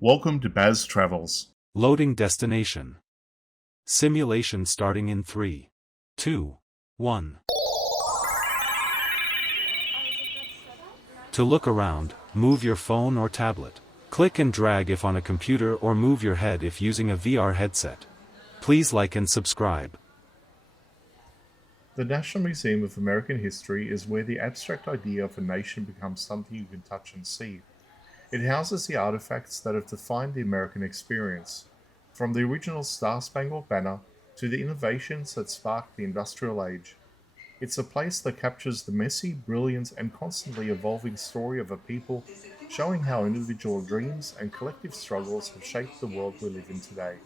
Welcome to Baz Travels. Loading destination. Simulation starting in 3, 2, 1. To look around, move your phone or tablet. Click and drag if on a computer or move your head if using a VR headset. Please like and subscribe. The National Museum of American History is where the abstract idea of a nation becomes something you can touch and see. It houses the artifacts that have defined the American experience, from the original Star-Spangled Banner to the innovations that sparked the Industrial Age. It's a place that captures the messy, brilliant, and constantly evolving story of a people, showing how individual dreams and collective struggles have shaped the world we live in today.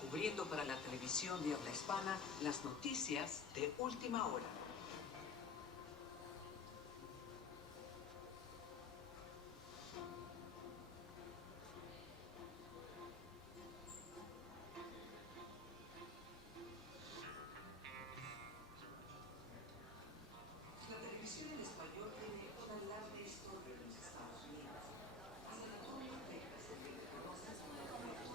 Cubriendo para la televisión de habla hispana las noticias de última hora. La televisión en español tiene una larga historia en los Estados Unidos. Hasta la actualidad se le reconoce como la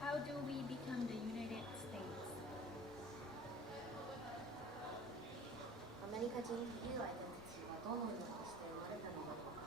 How do we become the United States? アメリカ人というアイデンティティはどのようにして生まれたのだろうか。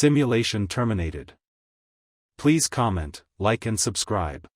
Simulation terminated. Please comment, like and subscribe.